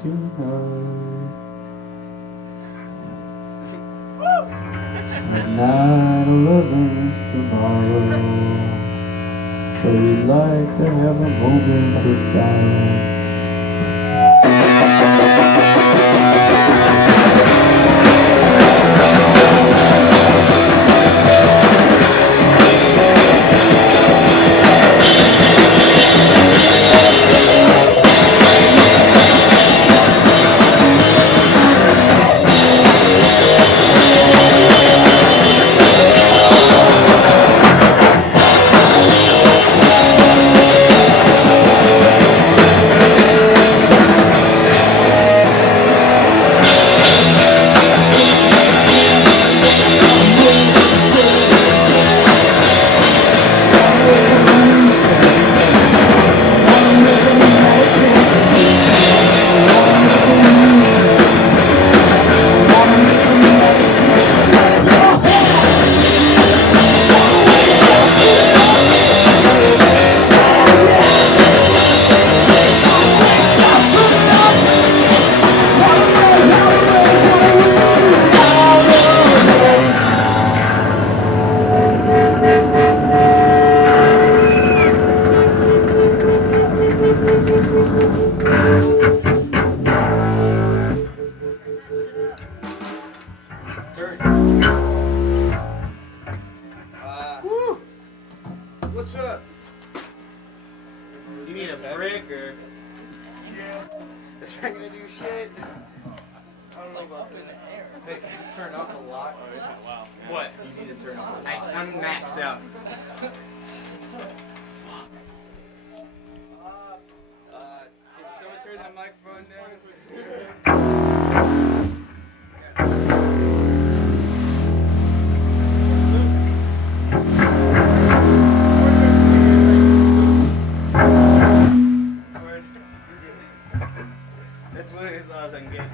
tonight. And 9/11 is tomorrow, so we'd like to have a moment of silence. What's up? You need a brick or? Yeah. If I gonna do shit. I don't know about that. Hey, turn off the lock. Wow. What? You need to turn off the lock. I'm maxed out. Can someone turn that microphone down? That's what as long as I can get.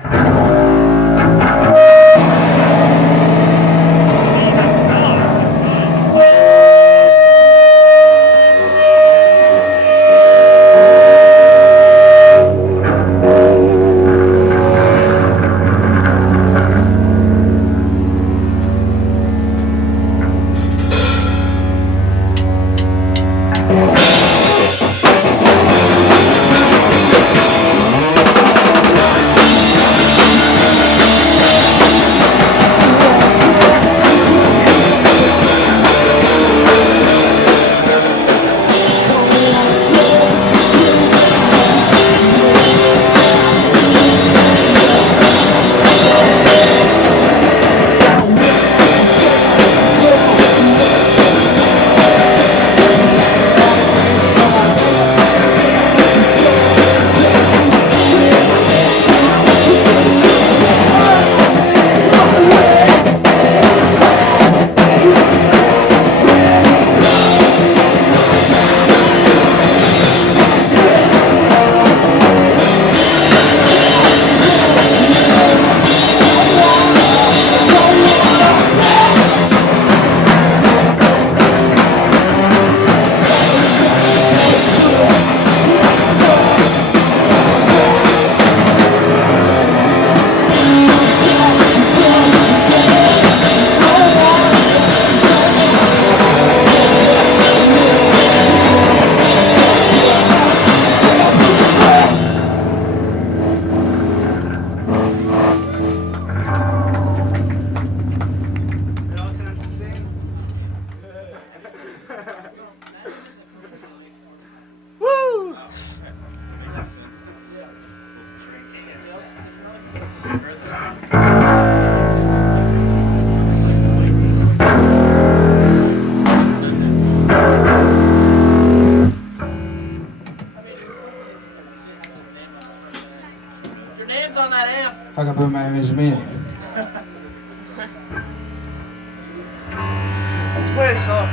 Your name's on that amp. I can put my name in me. Let's play a song.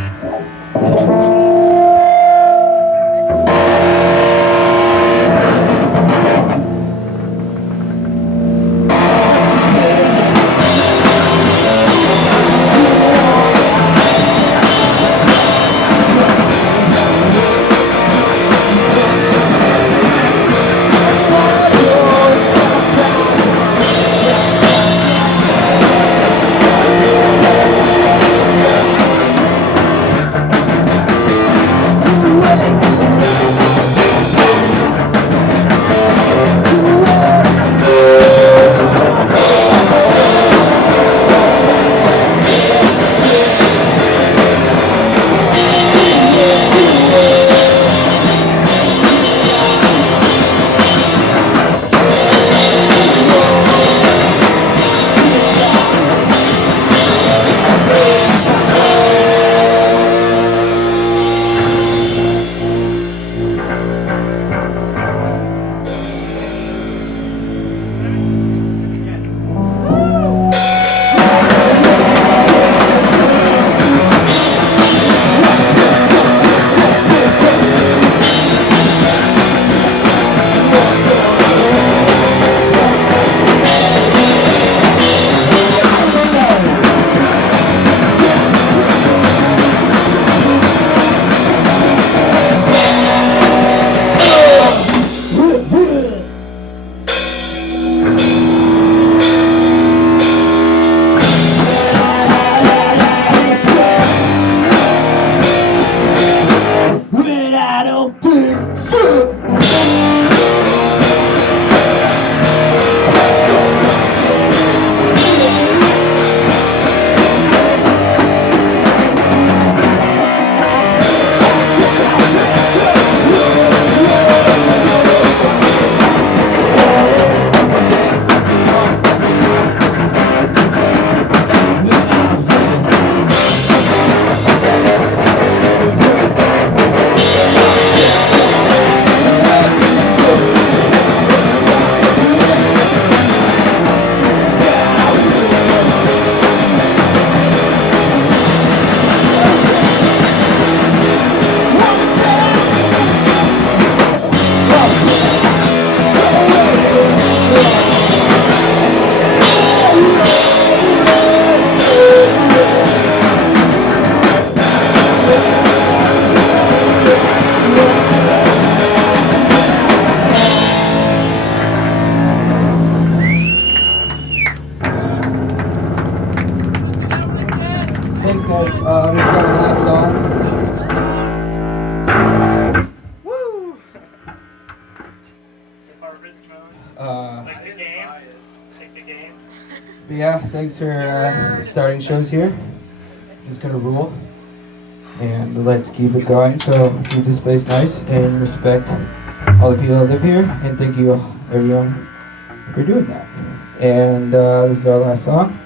Like the game. Like the game. But yeah, thanks for starting shows here. It's gonna rule. And let's keep it going. So keep this place nice and respect all the people that live here. And thank you everyone for doing that. And this is our last song.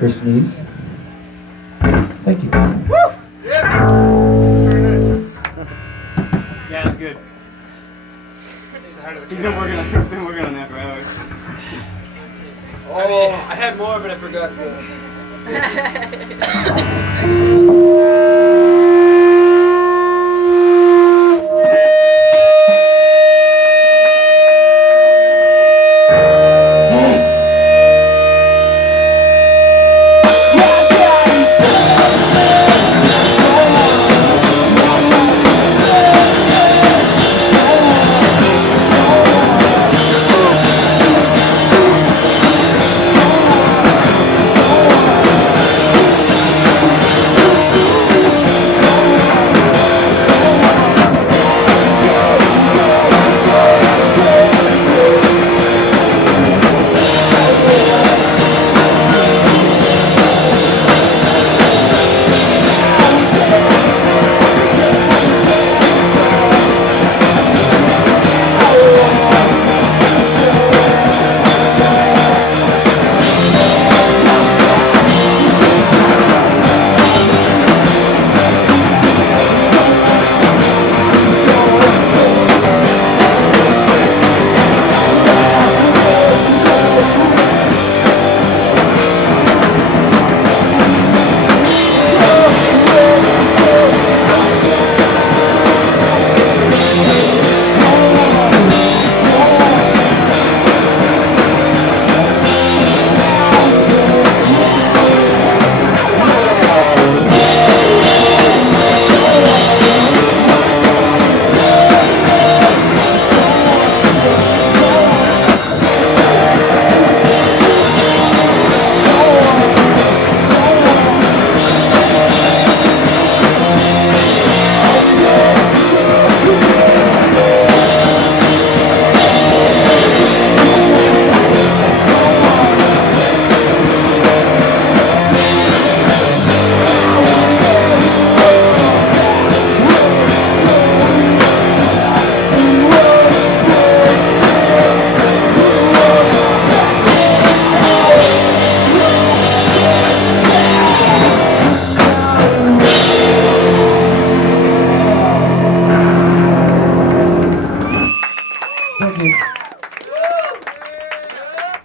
Or sneeze. Thank you. Yeah, that's good. He's been working on that for hours. I had more, but I forgot the.